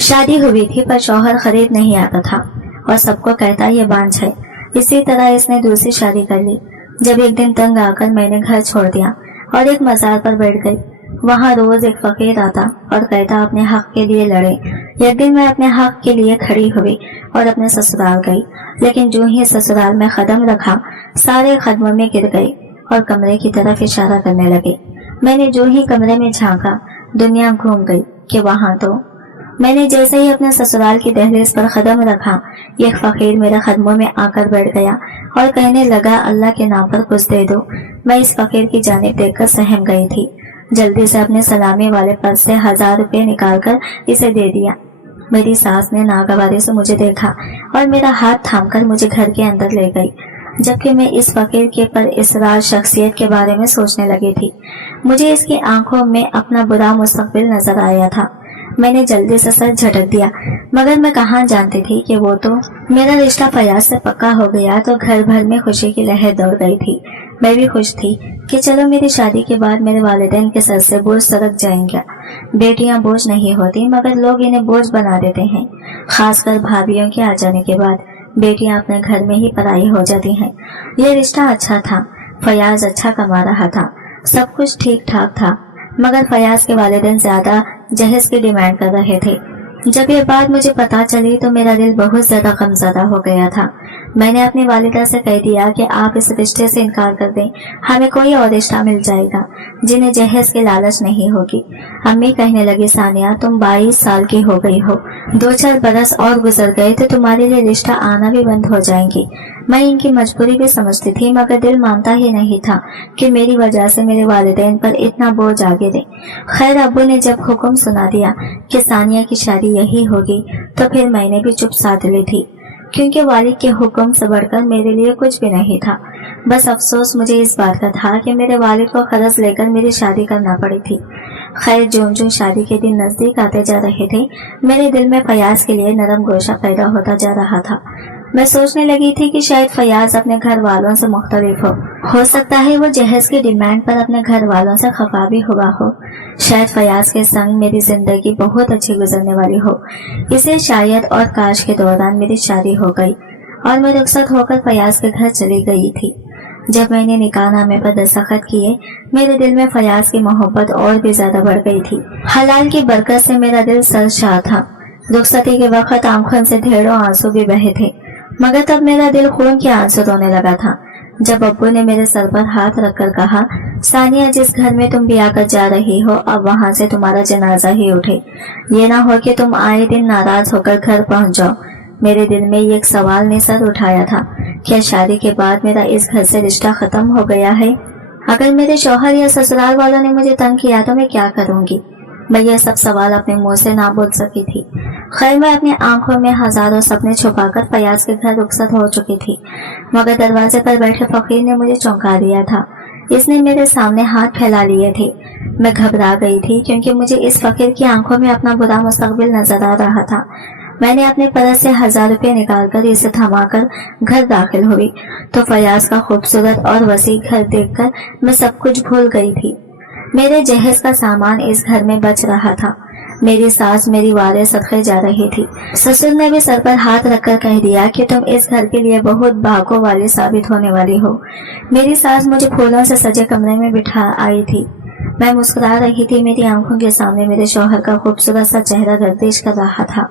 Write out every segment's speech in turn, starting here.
शादी हुई थी पर शौहर खरीद नहीं आता था और सबको कहता ये बांझ है। इसी तरह इसने दूसरी शादी कर ली। जब एक दिन तंग आकर मैंने घर छोड़ दिया और एक मजार पर बैठ गई। वहाँ रोज एक फकीर आता और कहता अपने हक के लिए लड़े। एक दिन मैं अपने हक के लिए खड़ी हुई और अपने ससुराल गई, लेकिन जो ही ससुराल में कदम रखा सारे कदमों में गिर गई और कमरे की तरफ इशारा करने लगे। मैंने जो ही कमरे में झांका दुनिया घूम गई कि वहाँ तो मैंने जैसे ही अपने ससुराल की दहलीज पर कदम रखा एक फकीर मेरे कदमों में आकर बैठ गया और कहने लगा अल्लाह के नाम पर कुछ दे दो। मैं इस फकीर की जानिब देखकर सहम गई थी। जल्दी से अपने सलामी वाले पर्स से 1000 रुपये निकालकर इसे दे दिया। मेरी सास ने नागवारी से मुझे देखा और मेरा हाथ थामकर मुझे घर के अंदर ले गई, जबकि मैं इस फकीर के पर इसरार शख्सियत के बारे में सोचने लगी थी। मुझे इसकी आंखों में अपना बुरा मुस्तकबिल नजर आया था। मैंने जल्दी से सर झटक दिया, मगर मैं कहाँ जानती थी कि वो तो मेरा रिश्ता फयाज से पक्का हो गया तो घर भर में खुशी की लहर दौड़ गई थी। मैं भी खुश थी कि चलो मेरी शादी के बाद मेरे वालिदैन के सर से बोझ सरक जाएंगे। बेटियां बोझ नहीं होती मगर लोग इन्हें बोझ बना देते हैं। खासकर भाभीियों के आ जाने के बाद बेटियां अपने घर में ही पराई हो जाती हैं। ये रिश्ता अच्छा था, फयाज अच्छा कमा रहा था, सब कुछ ठीक ठाक था, मगर फयाज के वालिदैन ज्यादा जहेज की डिमांड कर रहे थे। जब ये बात मुझे पता चली तो मेरा दिल बहुत ज्यादा गमज़दा हो गया था। मैंने अपनी वालिदा से कह दिया कि आप इस रिश्ते से इनकार कर दें, हमें कोई और रिश्ता मिल जाएगा जिन्हें जहेज की लालच नहीं होगी। अम्मी कहने लगी सानिया तुम 22 साल की हो गई हो, 2-4 बरस और गुजर गए तो तुम्हारे लिए रिश्ता आना भी बंद हो जाएंगी। मैं इनकी मजबूरी भी समझती थी मगर दिल मानता ही नहीं था कि मेरी वजह से मेरे वालिदैन पर इतना बोझ आ गिरे। खैर अब्बू ने जब हुक्म सुना दिया कि सानिया की शादी यही होगी तो फिर मैंने भी चुप साध ली थी, क्योंकि वालिद के हुक्म से बढ़कर मेरे लिए कुछ भी नहीं था। बस अफसोस मुझे इस बात का था कि मेरे वालिद को कर्ज लेकर मेरी शादी करना पड़ी थी। खैर जो शादी के दिन नजदीक आते जा रहे थे मेरे दिल में फयाज के लिए नरम गोशा पैदा होता जा रहा था। मैं सोचने लगी थी कि शायद फयाज अपने घर वालों से मुख्तलिफ हो सकता है वो जहेज की डिमांड पर अपने घर वालों से खफा भी हुआ हो। शायद फयाज के संग मेरी जिंदगी बहुत अच्छी गुजरने वाली हो। इसे शायद और काश के दौरान मेरी शादी हो गई और मैं रुखसत होकर फयाज के घर चली गई थी। जब मैंने निकाहनामे पर दस्तखत किए मेरे दिल में फयाज की मोहब्बत और भी ज्यादा बढ़ गई थी। हलाल की बरकत से मेरा दिल सरशार था। रुखसती के वक्त आंखों से ढेरों आंसू भी बहे थे, मगर तब मेरा दिल खून के आंसू रोने लगा था जब अब्बू ने मेरे सर पर हाथ रखकर कहा सानिया जिस घर में तुम ब्याह कर जा रही हो अब वहाँ से तुम्हारा जनाजा ही उठे। ये ना हो कि तुम आए दिन नाराज होकर घर पहुँच जाओ। मेरे दिल में ये एक सवाल ने सर उठाया था, क्या शादी के बाद मेरा इस घर से रिश्ता खत्म हो गया है? अगर मेरे शौहर या ससुराल वालों ने मुझे तंग किया तो मैं क्या करूँगी? मैं ये सब सवाल अपने मुंह से ना बोल सकी थी। खैर मैं अपनी आंखों में हजारों सपने छुपाकर फयाज के घर रुखसत हो चुकी थी, मगर दरवाजे पर बैठे फकीर ने मुझे चौंका दिया था। इसने मेरे सामने हाथ फैला लिए थे। मैं घबरा गई थी क्योंकि मुझे इस फकीर की आंखों में अपना बुरा मुस्तकबिल नजर आ रहा था। मैंने अपने पर्स से 1000 रुपये निकालकर इसे थमाकर घर दाखिल हुई तो फयाज का खूबसूरत और वसी घर देखकर मैं सब कुछ भूल गई थी। मेरे जहेज का सामान इस घर में बच रहा था। मेरी सास मेरी वारे सदके जा रही थी। ससुर ने भी सर पर हाथ रखकर कह दिया कि तुम इस घर के लिए बहुत भागों वाली साबित होने वाली हो। मेरी सास मुझे फूलों से सजे कमरे में बिठा आई थी। मैं मुस्कुरा रही थी। मेरी आंखों के सामने मेरे शौहर का खूबसूरत सा चेहरा गर्दिश कर रहा था।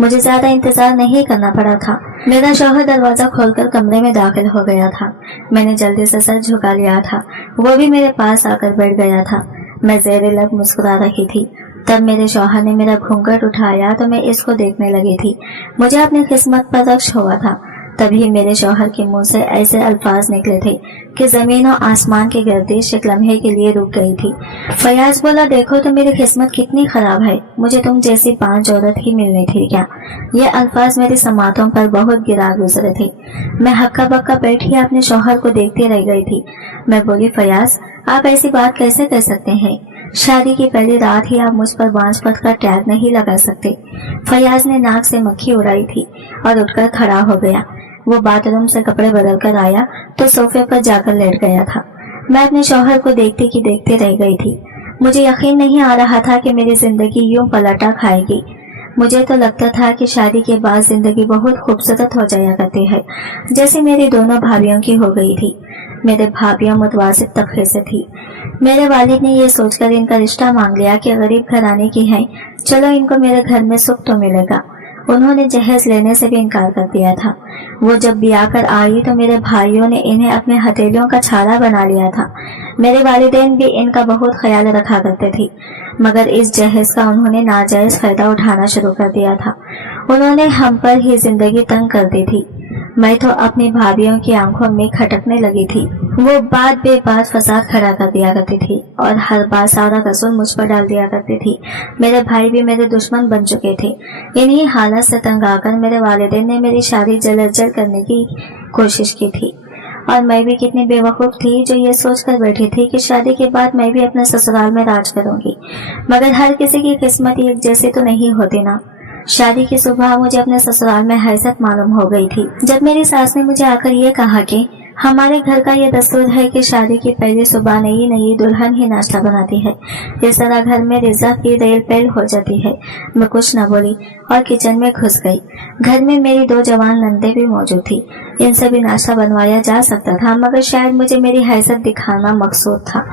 मुझे ज्यादा इंतजार नहीं करना पड़ा था। मेरा शौहर दरवाजा खोलकर कमरे में दाखिल हो गया था। मैंने जल्दी से सर झुका लिया था। वो भी मेरे पास आकर बैठ गया था। मैं ज़ेरे लब मुस्कुरा रही थी। तब मेरे शौहर ने मेरा घूंघट उठाया तो मैं इसको देखने लगी थी। मुझे अपनी किस्मत पर रक्श हुआ था। तभी मेरे शौहर के मुंह से ऐसे अल्फाज निकले थे कि जमीन और आसमान की गर्दिश एक लम्हे के लिए रुक गई थी। फयाज बोला, देखो तो मेरी किस्मत कितनी खराब है, मुझे तुम जैसी 5 औरत ही मिलनी थी क्या? ये अल्फाज मेरी समातों पर बहुत गिरा गुजरे थे। मैं हक्का बक्का बैठी अपने शौहर को देखती रह गई थी। मैं बोली, फयाज आप ऐसी बात कैसे कर सकते हैं? शादी की पहली रात ही आप मुझ पर बांझपन का टैग नहीं लगा सकते। फयाज ने नाक से मक्खी उड़ाई थी और उठकर खड़ा हो गया। वो बाथरूम से कपड़े बदल कर आया तो सोफे पर जाकर लेट गया था। मैं अपने शौहर को देखते कि देखते रह गई थी। मुझे यकीन नहीं आ रहा था कि मेरी जिंदगी यूं पलटा खाएगी। मुझे तो लगता था कि शादी के बाद जिंदगी बहुत खूबसूरत हो जाया करती है, जैसे मेरी दोनों भाभियों की हो गई थी। मेरे भाभियां मुतवासित तबके से थी। मेरे वालिद ने यह सोचकर इनका रिश्ता मांग लिया कि गरीब घराने की हैं, चलो इनको मेरे घर में सुख तो मिलेगा। उन्होंने जहेज लेने से भी इनकार कर दिया था। वो जब ब्याह कर आई तो मेरे भाइयों ने इन्हें अपने हथेलियों का छाला बना लिया था। मेरे वालिदैन भी इनका बहुत ख्याल रखा करते थे, मगर इस जहेज का उन्होंने नाजायज फायदा उठाना शुरू कर दिया था। उन्होंने हम पर ही जिंदगी तंग कर दी थी। मैं तो अपनी भाभियों की आंखों में खटकने लगी थी। वो बात बेबात फसाद खड़ा कर दिया करती थी और हर बार सारा कसूर मुझ पर डाल दिया करती थी। मेरे भाई भी मेरे दुश्मन बन चुके थे। इन्हीं हालत से तंग आकर मेरे वालिदैन ने मेरी शादी जल्द करने की कोशिश की थी, और मैं भी कितनी बेवकूफ थी जो ये सोच कर बैठी थी कि शादी के बाद मैं भी अपने ससुराल में राज करूंगी। मगर हर किसी की किस्मत एक जैसी तो नहीं होती ना। शादी की सुबह मुझे अपने ससुराल में हैसियत मालूम हो गई थी, जब मेरी सास ने मुझे आकर ये कहा कि हमारे घर का ये दस्तूर है कि शादी की पहली सुबह नई दुल्हन ही नाश्ता बनाती है। इस तरह घर में रिज़ा की रेल पेल हो जाती है। मैं कुछ न बोली और किचन में घुस गई। घर में मेरी 2 जवान नंदे भी मौजूद थी। इनसे भी नाश्ता बनवाया जा सकता था, मगर शायद मुझे मेरी हैसियत दिखाना मकसूद था।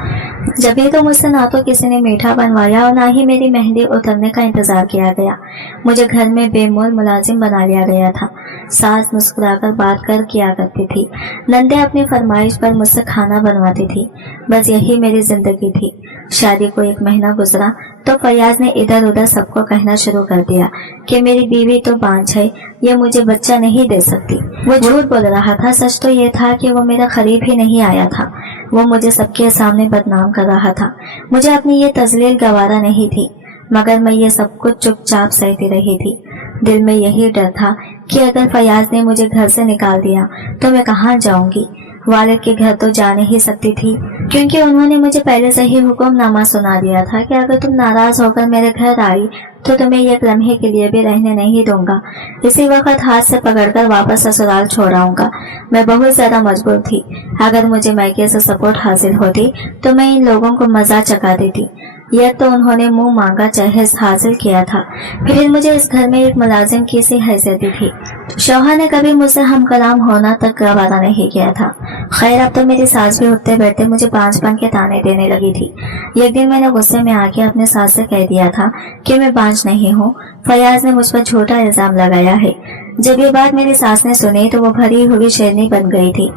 जब ये तो मुझसे ना तो किसी ने मीठा बनवाया और ना ही मेरी मेहंदी उतरने का इंतजार किया गया। मुझे घर में बेमोल मुलाजिम बना लिया गया था। सास मुस्कुराकर बात कर किया करती थी। नंदे अपनी फरमाइश पर मुझसे खाना बनवाती थी। बस यही मेरी जिंदगी थी। शादी को 1 महीना गुजरा तो फयाज ने इधर उधर सबको कहना शुरू कर दिया कि मेरी बीवी तो बांझ है, ये मुझे बच्चा नहीं दे सकती। वो झूठ बोल रहा था। सच तो ये था कि वो मेरा करीब ही नहीं आया था। वो मुझे सबके सामने बदनाम कर रहा था। मुझे अपनी ये तजलील गवारा नहीं थी, मगर मैं ये सब कुछ चुपचाप सहती रही थी। दिल में यही डर था कि अगर फयाज ने मुझे घर से निकाल दिया तो मैं कहाँ जाऊंगी। वालिद के घर तो जा नहीं सकती थी, क्योंकि उन्होंने मुझे पहले से ही हुक्मनामा सुना दिया था कि अगर तुम नाराज होकर मेरे घर आई तो तुम्हें एक लम्हे के लिए भी रहने नहीं दूंगा। इसी वक्त हाथ से पकड़कर वापस ससुराल छोड़ आऊंगा। मैं बहुत ज्यादा मजबूर थी। अगर मुझे मैके से सपोर्ट हासिल होती तो मैं इन लोगों को मजा चखा देती। यह तो उन्होंने मुंह मांगा जहेज हासिल किया था, फिर मुझे इस घर में एक मुलाजिम की सी हैसियत थी। शौहर ने कभी मुझसे हम कलाम होना तक गवारा नहीं किया था। खैर, अब तो मेरी सास भी उठते बैठते मुझे बांझपन के ताने देने लगी थी। एक दिन मैंने गुस्से में आके अपने सास से कह दिया था कि मैं बांझ नहीं हूँ। फयाज ने मुझ पर झूठा इल्जाम लगाया है। जब ये बात मेरी सास ने सुनी तो वो भरी हुई शेरनी बन गई थी।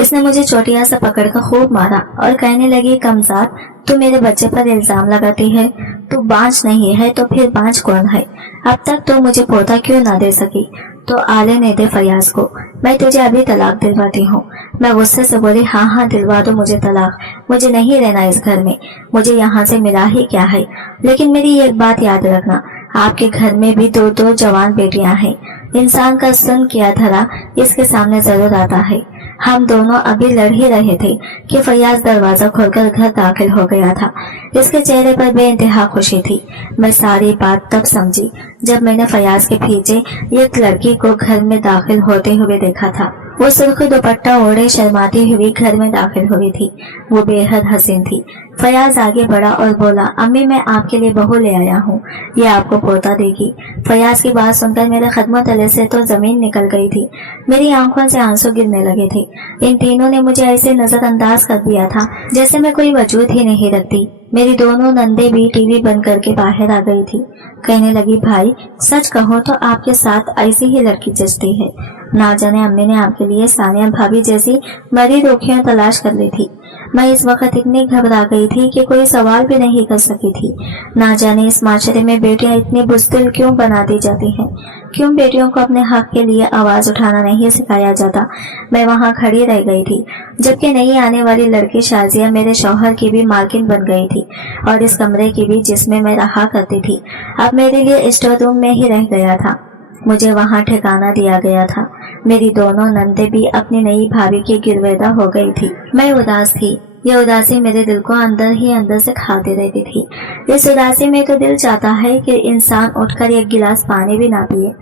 इसने मुझे चोटिया से पकड़कर खूब मारा और कहने लगी, कमजात, तू मेरे बच्चे पर इल्जाम लगाती है। तू बांझ नहीं है तो फिर बांझ कौन है? अब तक तो मुझे पोता क्यों ना दे सकी? तो आले नहीं दे फयाज को, मैं तुझे अभी तलाक दिलवाती हूँ। मैं गुस्से से बोली, हाँ दिलवा दो मुझे तलाक। मुझे नहीं रहना इस घर में। मुझे यहाँ से मिला ही क्या है। लेकिन मेरी एक बात याद रखना, आपके घर में भी 2 जवान बेटियां हैं। इंसान का सुन किया धरा इसके सामने जरूर आता है। हम दोनों अभी लड़ ही रहे थे कि फयाज दरवाजा खोलकर घर दाखिल हो गया था। इसके चेहरे पर बेइंतहा खुशी थी। मैं सारी बात तब समझी जब मैंने फयाज के पीछे एक लड़की को घर में दाखिल होते हुए देखा था। वो सुर्ख दुपट्टा ओढ़े शर्माती हुई घर में दाखिल हुई थी। वो बेहद हसीन थी। फयाज आगे बढ़ा और बोला, अम्मी, मैं आपके लिए बहू ले आया हूँ, ये आपको पोता देगी। फयाज की बात सुनकर मेरे कदमों तले से तो जमीन निकल गई थी। मेरी आंखों से आंसू गिरने लगे थे। इन तीनों ने मुझे ऐसे नजरअंदाज कर दिया था जैसे मैं कोई वजूद ही नहीं रखती। मेरी दोनों नंदे भी टीवी बंद करके बाहर आ गई थी। कहने लगी, भाई, सच कहो तो आपके साथ ऐसी ही लड़की जचती है। ना जाने अम्मी ने आपके लिए सानिया भाभी जैसी मरी रोखियां तलाश कर ली थी। मैं इस वक्त इतनी घबरा गई थी कि कोई सवाल भी नहीं कर सकी थी। ना जाने इस माशरे में बेटियां इतनी बुज़दिल क्यों बना दी जाती हैं। क्यों बेटियों को अपने हक के लिए आवाज उठाना नहीं सिखाया जाता। मैं वहां खड़ी रह गई थी, जबकि नई आने वाली लड़की शाजिया मेरे शौहर की भी मालकिन बन गई थी और इस कमरे की भी जिसमें मैं रहा करती थी अब मेरे लिए स्टोर रूम में ही रह गया था। मुझे वहां ठिकाना दिया गया था। मेरी दोनों नंदे भी अपनी नई भाभी की गिरवेदा हो गई थी। मैं उदास थी। ये उदासी मेरे दिल को अंदर ही अंदर से खाती रहती थी। इस उदासी में तो दिल चाहता है कि इंसान उठकर एक गिलास पानी भी ना पिए,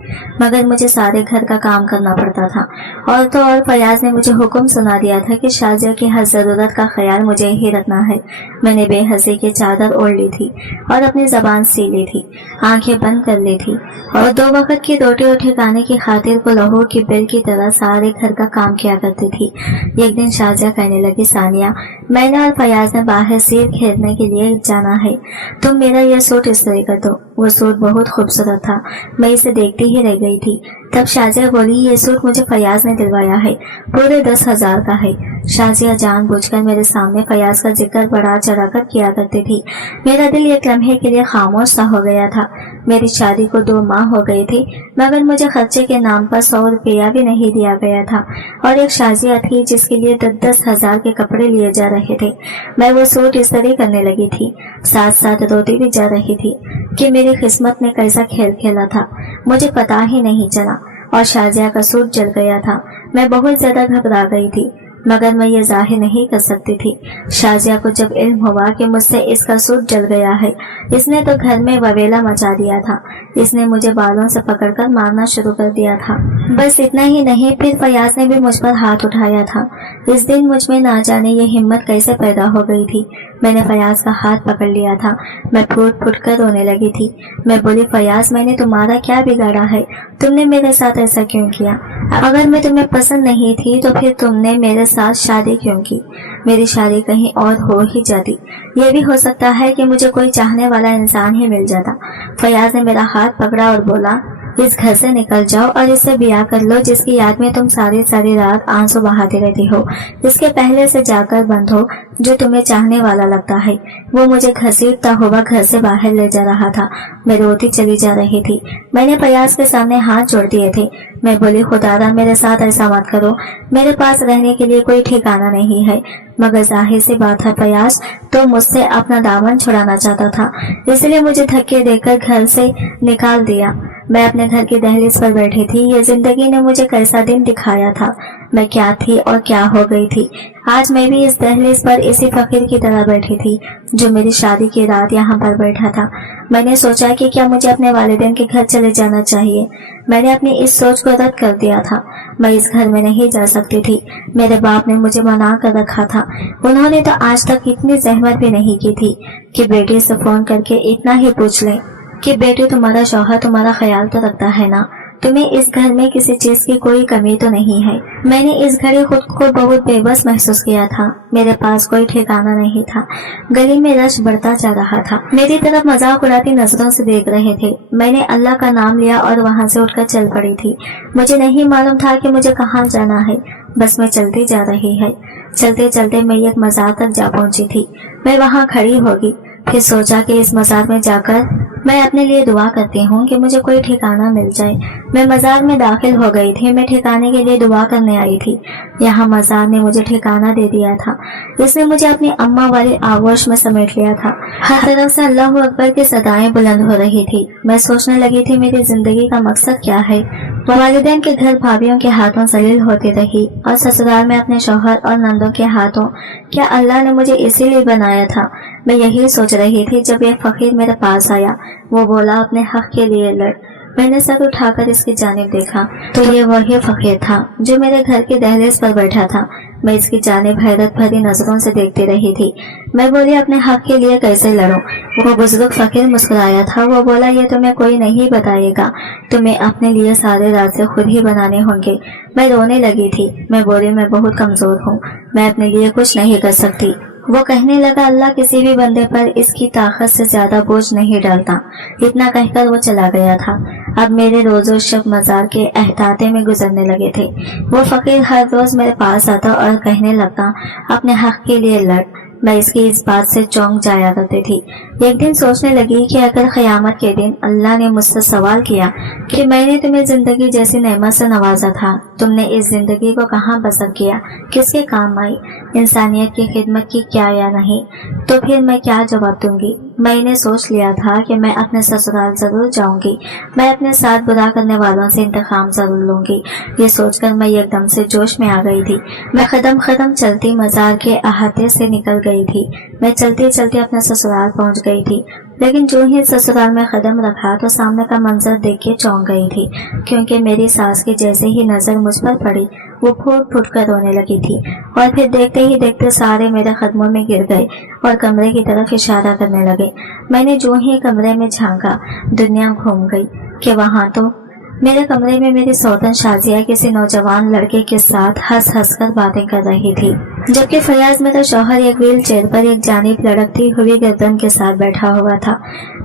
मगर मुझे सारे घर का काम करना पड़ता था। और तो और फयाज ने मुझे हुक्म सुना दिया था कि शाजिया की हर जरूरत का ख्याल मुझे ही रखना है। मैंने बेहसी की चादर ओढ़ ली थी और अपनी जबान सी ली थी, आंखें बंद कर ली थी और 2 वक्त की रोटी ठिकाने की खातिर को लाहौर की बेल की तरह सारे घर का काम किया करती थी। एक दिन शाजिया कहने लगी, सानिया, मैंने और फयाज ने बाहर सिर खेलने के लिए जाना है, तुम मेरा यह सूट इस्त्री कर दो। वो सूट बहुत खूबसूरत था, मैं इसे देखती ही रह गई थी। तब शाजिया बोली, ये सूट मुझे फयाज ने दिलवाया है, पूरे 10,000 का है। शाजिया जानबूझकर मेरे सामने फयाज का जिक्र बढ़ा चढ़ाकर किया करती थी। मेरा दिल एक लम्हे के लिए खामोश सा हो गया था। मेरी शादी को 2 माह हो गई थी, मगर मुझे खर्चे के नाम पर 100 रुपया भी नहीं दिया गया था। और एक शाजिया थी जिसके लिए 10,000 के कपड़े लिए जा रहे थे। मैं वो सूट इस्त्री करने लगी थी, साथ साथ रोती भी जा रही थी कि मेरी किस्मत ने कैसा खेल खेला था, मुझे पता ही नहीं चला। और शाजिया का सूट जल गया था। मैं बहुत ज्यादा घबरा गई थी, मगर मैं ये जाहिर नहीं कर सकती थी। शाजिया को जब इल्म हुआ कि मुझसे इसका सूट जल गया है, इसने तो घर में ववेला मचा दिया था। इसने मुझे बालों से पकड़कर मारना शुरू कर दिया था। बस इतना ही नहीं, फिर फयाज ने भी मुझ पर हाथ उठाया था। इस दिन मुझ में ना जाने ये हिम्मत कैसे पैदा हो गई थी। मैंने फयाज का हाथ पकड़ लिया था। मैं फूट फूट कर रोने लगी थी। मैं बोली, फयाज, मैंने तुम्हारा क्या बिगाड़ा है? तुमने मेरे साथ ऐसा क्यों किया? अगर मैं तुम्हें पसंद नहीं थी तो फिर तुमने मेरे साथ शादी क्यों की? मेरी शादी कहीं और हो ही जाती। ये भी हो सकता है कि मुझे कोई चाहने वाला इंसान ही मिल जाता। फयाज ने मेरा हाथ पकड़ा और बोला, इस घर से निकल जाओ और इससे ब्याह कर लो जिसकी याद में तुम सारी सारी रात आंसू बहाती रहती हो। इसके पहले से जाकर बंधो जो तुम्हें चाहने वाला लगता है। वो मुझे घसीटता हुआ घर से बाहर ले जा रहा था। मैं रोती चली जा रही थी। मैंने फयाज के सामने हाथ जोड़ दिए थे। मैं बोली, खुदारा, मेरे साथ ऐसा मत करो। मेरे पास रहने के लिए कोई ठिकाना नहीं है। मगर जाहिर सी बात है, फयाज तो मुझसे अपना दामन छुड़ाना चाहता था, इसलिए मुझे धक्के देकर घर से निकाल दिया। मैं अपने घर की दहलीज पर बैठी थी। ये जिंदगी ने मुझे कैसा दिन दिखाया था। मैं क्या थी और क्या हो गई थी। आज मैं भी इस दहलीज पर इसी फकीर की तरह बैठी थी जो मेरी शादी की रात यहाँ पर बैठा था। मैंने सोचा कि क्या मुझे अपने वालिदैन के घर चले जाना चाहिए। मैंने अपनी इस सोच को रद्द कर दिया था। मैं इस घर में नहीं जा सकती थी। मेरे बाप ने मुझे मना कर रखा था। उन्होंने तो आज तक इतनी जहमत भी नहीं की थी कि बेटी से फोन करके इतना ही पूछ ले कि बेटी, तुम्हारा शौहर तुम्हारा ख्याल तो रखता है ना? तुम्हें इस घर में किसी चीज की कोई कमी तो नहीं है? मैंने इस घड़ी खुद को बहुत बेबस महसूस किया था। मेरे पास कोई ठिकाना नहीं था। गली में रश बढ़ता जा रहा था। मेरी तरफ मजाक उड़ाती नजरों से देख रहे थे। मैंने अल्लाह का नाम लिया और वहाँ से उठकर चल पड़ी थी। मुझे नहीं मालूम था कि मुझे कहाँ जाना है। बस मैं चलती जा रही है। चलते चलते मैं एक मजार तक जा पहुंची थी। मैं वहाँ खड़ी होगी। फिर सोचा कि इस मजार में जाकर मैं अपने लिए दुआ करती हूँ कि मुझे कोई ठिकाना मिल जाए। मैं मजार में दाखिल हो गई थी। मैं ठिकाने के लिए दुआ करने आई थी। यहाँ मजार ने मुझे ठिकाना दे दिया था। इसने मुझे अपनी अम्मा वाली आगोश में समेट लिया था। हर तरफ से अल्लाहू अकबर की सदाएं बुलंद हो रही थी। मैं सोचने लगी थी, मेरी जिंदगी का मकसद क्या है? वालिदैन के घर भाभियों के हाथों जलील होती रही और ससुराल में अपने शौहर और नंदों के हाथों। क्या अल्लाह ने मुझे इसीलिए बनाया था? मैं यही सोच रही थी जब एक फकीर मेरे पास आया। वो बोला, अपने हक के लिए लड़। मैंने सर उठाकर इसकी जानिब देखा तो ये वही फकीर था जो मेरे घर की दहलीज पर बैठा था। मैं इसकी जानिब हैरत भरी नजरों से देखती रही थी। मैं बोली, अपने हक के लिए कैसे लड़ूं? वो बुजुर्ग फकीर मुस्कुराया था। वो बोला, ये तुम्हें कोई नहीं बताएगा, तुम्हें अपने लिए सारे रास्ते खुद ही बनाने होंगे। मैं रोने लगी थी। मैं बोली, मैं बहुत कमजोर हूँ, मैं अपने लिए कुछ नहीं कर सकती। वो कहने लगा, अल्लाह किसी भी बंदे पर इसकी ताकत से ज्यादा बोझ नहीं डालता। इतना कहकर वो चला गया था। अब मेरे रोजो शब मजार के एहताते में गुजरने लगे थे। वो फकीर हर रोज मेरे पास आता और कहने लगता, अपने हक के लिए लड़। मैं इसकी इस बात से चौंक जाया करती थी। एक दिन सोचने लगी कि अगर क़यामत के दिन अल्लाह ने मुझसे सवाल किया कि मैंने तुम्हें जिंदगी जैसी नेमत से नवाजा था, तुमने इस जिंदगी को कहाँ बसर किया, किसके काम आई, इंसानियत की खिदमत की क्या या नहीं, तो फिर मैं क्या जवाब दूंगी? میں نے سوچ لیا تھا کہ میں اپنے سسرال ضرور جاؤں گی، میں اپنے ساتھ برا کرنے والوں سے انتقام ضرور لوں گی۔ یہ سوچ کر میں ایک دم سے جوش میں آ گئی تھی۔ میں قدم چلتی مزار کے احاطے سے نکل گئی تھی۔ میں چلتے چلتے اپنے سسرال پہنچ گئی تھی، لیکن جو ہی سسرال میں قدم رکھا تو سامنے کا منظر دیکھ کے چونک گئی تھی، کیونکہ میری ساس کی جیسے ہی نظر مجھ پر پڑی وہ پھوٹ پھوٹ کر رونے لگی تھی، اور پھر دیکھتے ہی دیکھتے سارے میرے قدموں میں گر گئے اور کمرے کی طرف اشارہ کرنے لگے۔ میں نے جو ہی کمرے میں جھانکا، دنیا گھوم گئی کہ وہاں تو میرے کمرے میں میری سوتن شازیہ کسی نوجوان لڑکے کے ساتھ ہنس کر باتیں کر رہی تھی، جبکہ فیاض میرا شوہر ایک ویل چیئر پر ایک جانب لڑکتی ہوئی گردن کے ساتھ بیٹھا ہوا تھا۔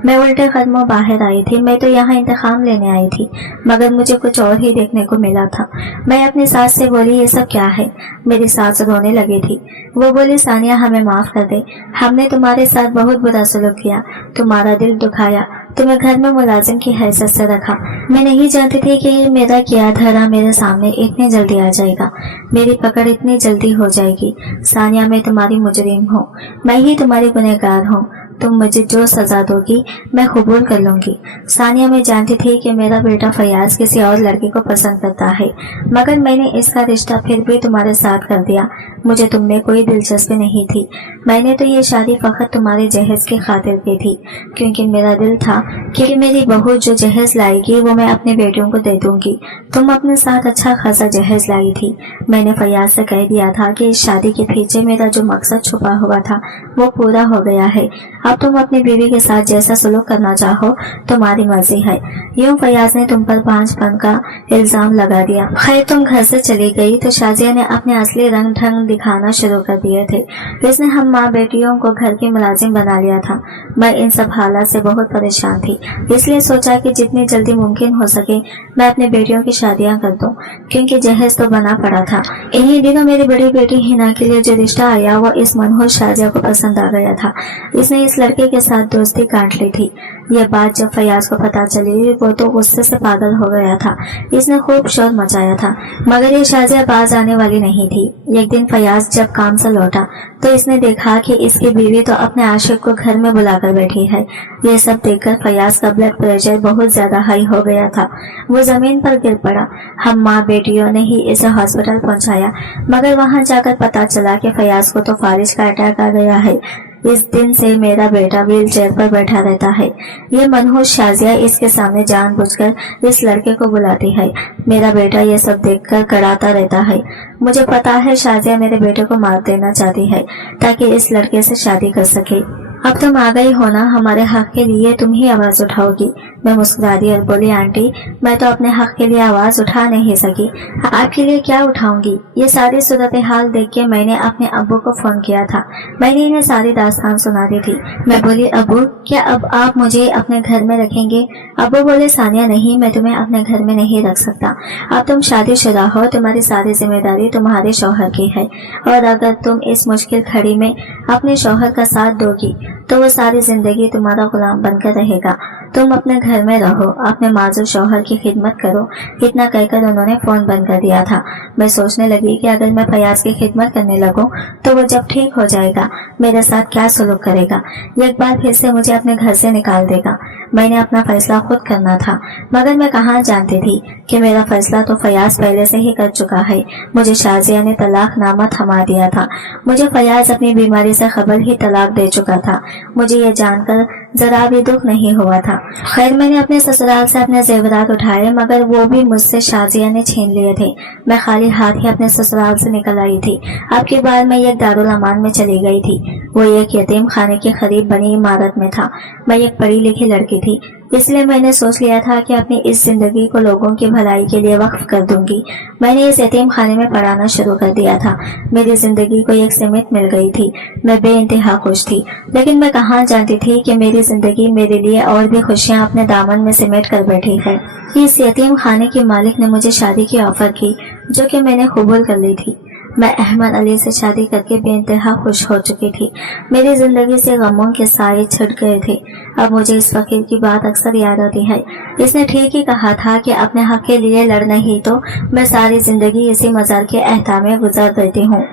میں الٹے قدموں باہر آئی تھی۔ میں تو یہاں انتقام لینے آئی تھی، مگر مجھے کچھ اور ہی دیکھنے کو ملا تھا۔ میں اپنی ساس سے بولی، یہ سب کیا ہے؟ میری ساس رونے لگی تھی۔ وہ بولی، ثانیہ ہمیں معاف کر دے، ہم نے تمہارے ساتھ بہت برا سلوک کیا، تمہارا دل دکھایا، تمہیں گھر میں ملازم کی حیثیت سے رکھا۔ میں نہیں جانتی تھی کہ یہ میرا کیا دھرا میرے سامنے اتنی جلدی آ جائے گا، میری پکڑ اتنی جلدی ہو جائے گی۔ ثانیہ میں تمہاری مجرم ہوں، میں ہی تمہاری گنہگار ہوں، تم مجھے جو سزا دو گی میں قبول کر لوں گی۔ ثانیہ میں جانتی تھی کہ میرا بیٹا فیاض کسی اور لڑکے کو پسند کرتا ہے، مگر میں نے اس کا رشتہ پھر بھی تمہارے ساتھ کر دیا۔ مجھے تم میں کوئی دلچسپی نہیں تھی، میں نے تو یہ شادی فقط تمہارے جہیز کی خاطر کی تھی، کیونکہ میرا دل تھا کہ میری بہو جو جہیز لائے گی وہ میں اپنے بیٹوں کو دے دوں گی۔ تم اپنے ساتھ اچھا خاصا جہیز لائی تھی۔ میں نے فیاض سے کہہ دیا تھا کہ اس شادی کے پیچھے میرا جو مقصد چھپا ہوا تھا وہ پورا ہو گیا ہے، اب تم اپنی بیوی کے ساتھ جیسا سلوک کرنا چاہو تمہاری مرضی ہے۔ یوں فیاض نے تم پر بانجھ پن کا الزام لگا دیا۔ خیر تم گھر سے چلی گئی تو شازیہ نے اپنے اصلی رنگ ڈھنگ دکھانا شروع کر دیے تھے۔ اس نے ہم ماں بیٹیوں کو گھر کی ملازم بنا لیا تھا۔ میں ان سب حالات سے بہت پریشان تھی، اس لیے سوچا کہ جتنی جلدی ممکن ہو سکے میں اپنے بیٹیوں کی شادیاں کر دوں، کیونکہ جہیز تو بنا پڑا تھا۔ انہی دنوں میری بڑی بیٹی ہنا کے لیے جو رشتہ آیا وہ اس منحوس شازیہ کو پسند آ گیا تھا۔ اس نے اس لڑکے کے ساتھ دوستی کاٹ لی تھی۔ یہ بات جب فیاض کو پتا چلی وہ تو غصے سے پاگل ہو گیا تھا، اس نے خوب شور مچایا تھا، مگر یہ شازیہ باز آنے والی نہیں تھی۔ ایک دن فیاض جب کام سے لوٹا تو اس نے دیکھا کہ اس کی بیوی تو اپنے عاشق کو گھر میں بلا کر بیٹھی ہے۔ یہ سب دیکھ کر فیاض کا بلڈ پریشر بہت زیادہ ہائی ہو گیا تھا، وہ زمین پر گر پڑا۔ ہم ماں بیٹیوں نے ہی اسے ہاسپٹل پہنچایا، مگر وہاں جا کر پتا چلا کہ فیاض کو تو فالج کا اٹیک آ گیا ہے۔ اس دن سے میرا بیٹا ویل چیئر پر بیٹھا رہتا ہے۔ یہ منحوس شازیہ اس کے سامنے جان بوجھ کر اس لڑکے کو بلاتی ہے۔ میرا بیٹا یہ سب دیکھ کر کڑاتا رہتا ہے۔ مجھے پتا ہے شازیہ میرے بیٹے کو مار دینا چاہتی ہے تاکہ اس لڑکے سے شادی کر سکے۔ اب تم آ گئی ہو نا، ہمارے حق کے لیے تم ہی آواز اٹھاؤ گی۔ میں مسکرا دی اور بولی، آنٹی میں تو اپنے حق کے لیے آواز اٹھا نہیں سکی، آپ کے لیے کیا اٹھاؤں گی؟ یہ ساری صورتحال دیکھ کے میں نے اپنے ابو کو فون کیا تھا۔ میں نے انہیں ساری داستان سنا دی تھی۔ میں بولی، ابو کیا اب آپ مجھے اپنے گھر میں رکھیں گے؟ ابو بولے، ثانیہ نہیں، میں تمہیں اپنے گھر میں نہیں رکھ سکتا۔ اب تم شادی شدہ ہو، تمہاری ساری ذمہ داری تمہارے شوہر کی ہے، اور اگر تم اس مشکل گھڑی میں اپنے شوہر کا ساتھ دو گی تو وہ ساری زندگی تمہارا غلام بن کر رہے گا۔ تم اپنے گھر میں رہو، اپنے معذور شوہر کی خدمت کرو۔ اتنا کہہ کر انہوں نے فون بند کر دیا تھا۔ میں سوچنے لگی کہ اگر میں فیاض کی خدمت کرنے لگوں تو وہ جب ٹھیک ہو جائے گا میرے ساتھ کیا سلوک کرے گا، ایک بار پھر سے مجھے اپنے گھر سے نکال دے گا۔ میں نے اپنا فیصلہ خود کرنا تھا، مگر میں کہاں جانتی تھی کہ میرا فیصلہ تو فیاض پہلے سے ہی کر چکا ہے۔ مجھے شازیہ نے طلاق نامہ تھما دیا تھا۔ مجھے فیاض اپنی بیماری سے خبر ہی طلاق دے چکا تھا۔ مجھے یہ جان کر ذرا بھی دکھ نہیں ہوا تھا۔ خیر میں نے اپنے سسرال سے اپنے زیورات اٹھائے، مگر وہ بھی مجھ سے شازیہ نے چھین لیے تھے۔ میں خالی ہاتھ ہی اپنے سسرال سے نکل آئی تھی۔ اب کی بار میں ایک دارالامان میں چلی گئی تھی۔ وہ ایک یتیم خانے کے قریب بنی عمارت میں تھا۔ میں ایک پڑھی لکھی لڑکی تھی، اس لیے میں نے سوچ لیا تھا کہ اپنی اس زندگی کو لوگوں کی بھلائی کے لیے وقف کر دوں گی۔ میں نے اس یتیم خانے میں پڑھانا شروع کر دیا تھا۔ میری زندگی کو ایک سمت مل گئی تھی، میں بے انتہا خوش تھی، لیکن میں کہاں جانتی تھی کہ میری زندگی میرے لیے اور بھی خوشیاں اپنے دامن میں سمیٹ کر بیٹھی ہے۔ اس یتیم خانے کے مالک نے مجھے شادی کی آفر کی، جو کہ میں نے قبول کر لی تھی۔ میں احمد علی سے شادی کر کے بے انتہا خوش ہو چکی تھی۔ میری زندگی سے غموں کے سائے چھٹ گئے تھے۔ اب مجھے اس فقیر کی بات اکثر یاد آتی ہے۔ اس نے ٹھیک ہی کہا تھا کہ اپنے حق کے لیے لڑ نہیں تو میں ساری زندگی اسی مزار کے احتا میں گزار دیتی ہوں۔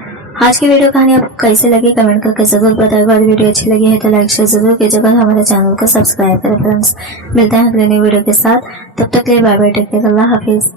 आज की वीडियो कहानी आपको कैसे लगी कमेंट करके जरूर बताएगा। और वीडियो अच्छी लगी है तो लाइक शेयर जरूर कीजिएगा, हमारे चैनल को सब्सक्राइब करें फ्रेंड्स। मिलते हैं अगले नई वीडियो के साथ, तब तक के लिए बाय बाय, टेक केयर, अल्लाह हाफिज।